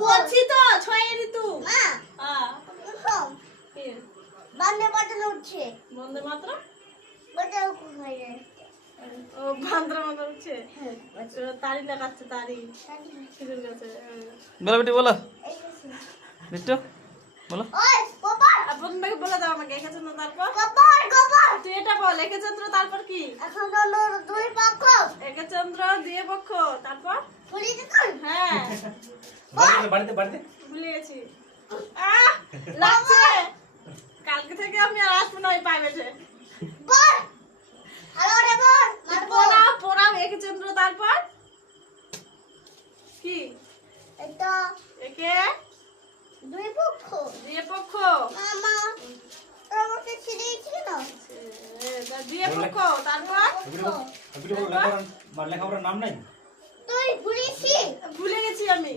পড়ছি তো ছয় ঋতু মা হ্যাঁ শোন কি বন্দে মাতরম উঠছে বন্দে মাতরম বন্দে হয়ে যায় ও বান্দরা মতো হচ্ছে হ্যাঁ তারি লাগাচ্ছে তারি খেজুর গাছে বলো বেটি বলো এই গেছে বিট্টু বলো ওই গোবর আপনাকে বলে দাও আমাকে একেচন্দ্র তারপর গোবর গোবর তুই এটা বল একেচন্দ্র তারপর কি এখন হলো দুই পক্ষ একেচন্দ্র দিয়ে পক্ষ তারপর পুলি দিতুন হ্যাঁ বাড়িতে বাড়িতে ভুলে গেছি লাগছে কালকে থেকে আমি আর আসবো না ওই পায়ে বেঠে বল হ্যালো রে বল মারবো পোড়াও পোড়াও একেচন্দ্র তারপর কি এটা একে দুই পক্ষ দিয়ে পক্ষ মামা আমাকে ছিড়েছি না দিয়ে পক্ষ তারপর লেখাপড়ার নাম নাই তুই ভুলিছি ভুলে গেছি আমি